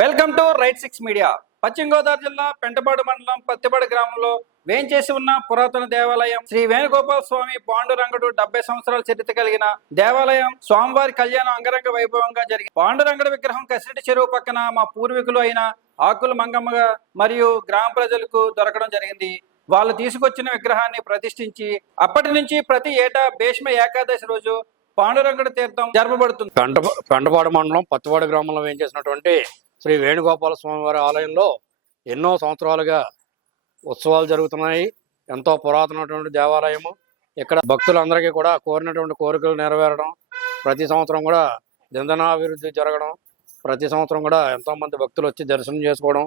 Welcome to right 6 media. పశ్చిమ గోదావరి జిల్లా పెంటపాడు మండలం పత్తిపాడు గ్రామంలో వేంచేసి ఉన్న పురాతన దేవాలయం శ్రీ వేణుగోపాల స్వామి పాండురంగడు 70 సంవత్సరాల చరిత్ర కలిగిన దేవాలయం స్వామివారి కళ్యాణం అంగరంగ వైభవంగా జరిగింది. పాండురంగడు విగ్రహం కసిరెడ్డి చెరువు పక్కన మా పూర్వీకులు అయిన ఆకుల మంగమ్మగా మరియు గ్రామ ప్రజలకు దొరకడం జరిగింది. వాళ్ళు తీసుకొచ్చిన విగ్రహాన్ని ప్రతిష్ఠించి అప్పటి నుంచి ప్రతి ఏటా భీష్మ ఏకాదశి రోజు పాండురంగడు తీర్థం జరపబడుతుంది. పెంటపాడు మండలం పత్తిపాడు గ్రామంలో వేయించేసినటువంటి శ్రీ వేణుగోపాల స్వామివారి ఆలయంలో ఎన్నో సంవత్సరాలుగా ఉత్సవాలు జరుగుతున్నాయి. ఎంతో పురాతనమైనటువంటి దేవాలయము. ఇక్కడ భక్తులందరికీ కూడా కోరినటువంటి కోరికలు నెరవేరడం, ప్రతి సంవత్సరం కూడా దిందనాభివృద్ధి జరగడం, ప్రతి సంవత్సరం కూడా ఎంతోమంది భక్తులు వచ్చి దర్శనం చేసుకోవడం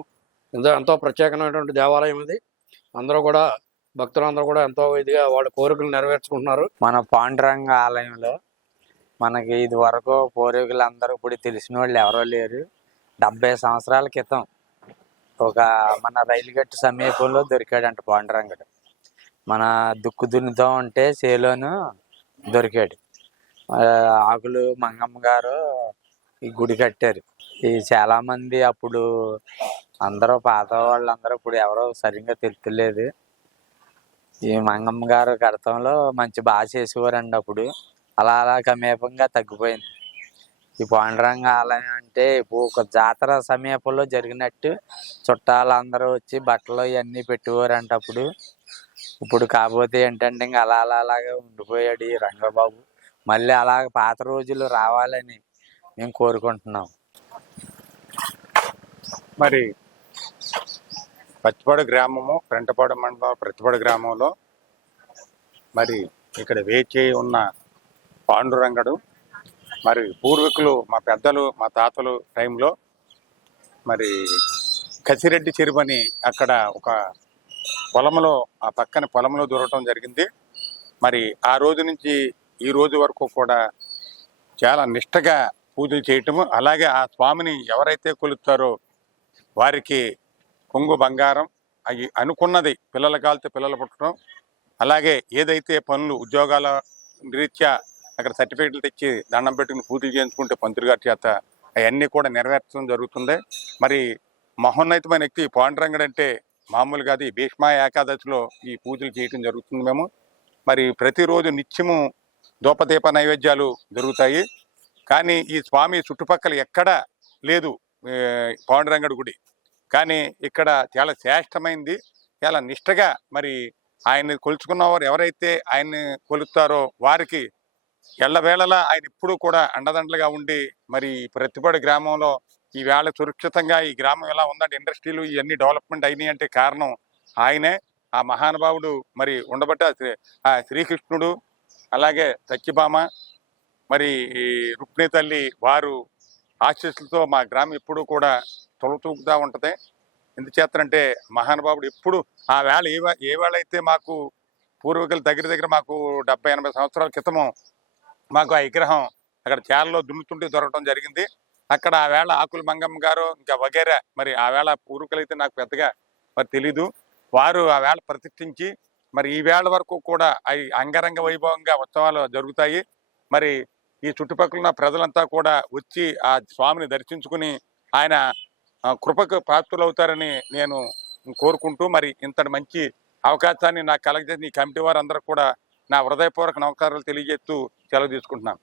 ఎంతో ప్రత్యేకమైనటువంటి దేవాలయం ఇది. అందరూ కూడా భక్తులందరూ కూడా ఎంతో ఇదిగా వాళ్ళ కోరికలు నెరవేర్చుకుంటున్నారు. మన పాండురంగ ఆలయంలో మనకి ఇది వరకు పూర్వీకులందరూ ఇప్పుడు తెలిసిన వాళ్ళు ఎవరో లేరు. 70 సంవత్సరాల క్రితం మన రైలు గట్టు సమీపంలో దొరికాడంట పాండురంగడు. మన దుక్కు దున్నుతో ఉంటే చేలోను దొరికాడు. ఆకులు మంగమ్మ గారు ఈ గుడి కట్టారు. ఈ చాలా మంది అప్పుడు అందరూ పాత వాళ్ళందరూ ఇప్పుడు ఎవరో సరిగ్గా తెలుస్తలేదు. ఈ మంగమ్మ గారు కడతంలో మంచి బాగా చేసేవారండి అప్పుడు. అలా సమీపంగా తగ్గిపోయింది. ఈ పాండురంగ ఆలయం అంటే ఒక జాతర సమీపంలో జరిగినట్టు చుట్టాలందరూ వచ్చి బట్టలు ఇవన్నీ పెట్టేవారంట అప్పుడు. ఇప్పుడు కాకపోతే ఏంటంటే ఇంకా అలాగే ఉండిపోయాడు ఈ రంగబాబు. మళ్ళీ అలాగ పాత రోజులు రావాలని మేము కోరుకుంటున్నాం. మరి పత్తిపాడు గ్రామము, పెంటపాడు మండలం పత్తిపాడు గ్రామంలో మరి ఇక్కడ వేచి ఉన్న పాండురంగడు మరి పూర్వీకులు మా పెద్దలు మా తాతలు టైంలో మరి కసిరెడ్డి చెరువని అక్కడ ఒక పొలంలో ఆ పక్కన పొలంలో దొరకటం జరిగింది. మరి ఆ రోజు నుంచి ఈ రోజు వరకు కూడా చాలా నిష్టగా పూజలు చేయటము, అలాగే ఆ స్వామిని ఎవరైతే కొలుస్తారో వారికి కొంగు బంగారం అవి అనుకున్నది పిల్లల కాలితే పిల్లలు పుట్టడం, అలాగే ఏదైతే పనులు ఉద్యోగాల రీత్యా అక్కడ సర్టిఫికేట్లు తెచ్చి దండం పెట్టుకుని పూజలు చేయించుకుంటే పంతులు గారి చేత అవన్నీ కూడా నెరవేర్చడం జరుగుతుంది. మరి మహోన్నతమైన వ్యక్తి పాండురంగడు అంటే మామూలుగా అది భీష్మ ఏకాదశిలో ఈ పూజలు చేయటం జరుగుతుంది. మేము మరి ప్రతిరోజు నిత్యము దూపదీప నైవేద్యాలు జరుగుతాయి. కానీ ఈ స్వామి చుట్టుపక్కల ఎక్కడా లేదు పాండురంగడు గుడి. కానీ ఇక్కడ చాలా శ్రేష్టమైంది, చాలా నిష్టగా మరి ఆయన్ని కొలుచుకున్నవారు ఎవరైతే ఆయన్ని కొలుస్తారో వారికి ఎల్లవేళలా ఆయన ఇప్పుడు కూడా అండదండలుగా ఉండి మరి ప్రతిపాడు గ్రామంలో ఈవేళ సురక్షితంగా ఈ గ్రామం ఎలా ఉందంటే ఇండస్ట్రీలు ఇవన్నీ డెవలప్మెంట్ అయినాయి అంటే కారణం ఆయనే. ఆ మహానుభావుడు మరి ఉండబట్ట ఆ శ్రీకృష్ణుడు అలాగే సత్యభామ మరి రుక్మిణి తల్లి వారు ఆశీస్సులతో మా గ్రామం ఎప్పుడు కూడా తొలతూగుతూ ఉంటుంది. ఎందుచేతనంటే మహానుభావుడు ఎప్పుడు ఆ వేళ ఏ వేళ అయితే మాకు పూర్వీకుల దగ్గర మాకు 70-80 సంవత్సరాల క్రితము మాకు ఆ విగ్రహం అక్కడ చేలలో దున్నుతుంటే దొరకడం జరిగింది. అక్కడ ఆ వేళ ఆకుల మంగమ్మ గారు ఇంకా వగేరా మరి ఆ వేళ పూర్వీకులైతే నాకు పెద్దగా మరి తెలీదు. వారు ఆ వేళ ప్రతిష్ఠించి మరి ఈ వేళ వరకు కూడా అవి అంగరంగ వైభవంగా ఉత్సవాలు జరుగుతాయి. మరి ఈ చుట్టుపక్కల ఉన్న ప్రజలంతా కూడా వచ్చి ఆ స్వామిని దర్శించుకుని ఆయన కృపకు పాత్రులవుతారని నేను కోరుకుంటూ మరి ఇంతటి మంచి అవకాశాన్ని నాకు కలగజేసిన ఈ కమిటీ వారందరూ కూడా నా హృదయపూర్వక నమస్కారాలు తెలియజేస్తూ సెలవు తీసుకుంటున్నాను.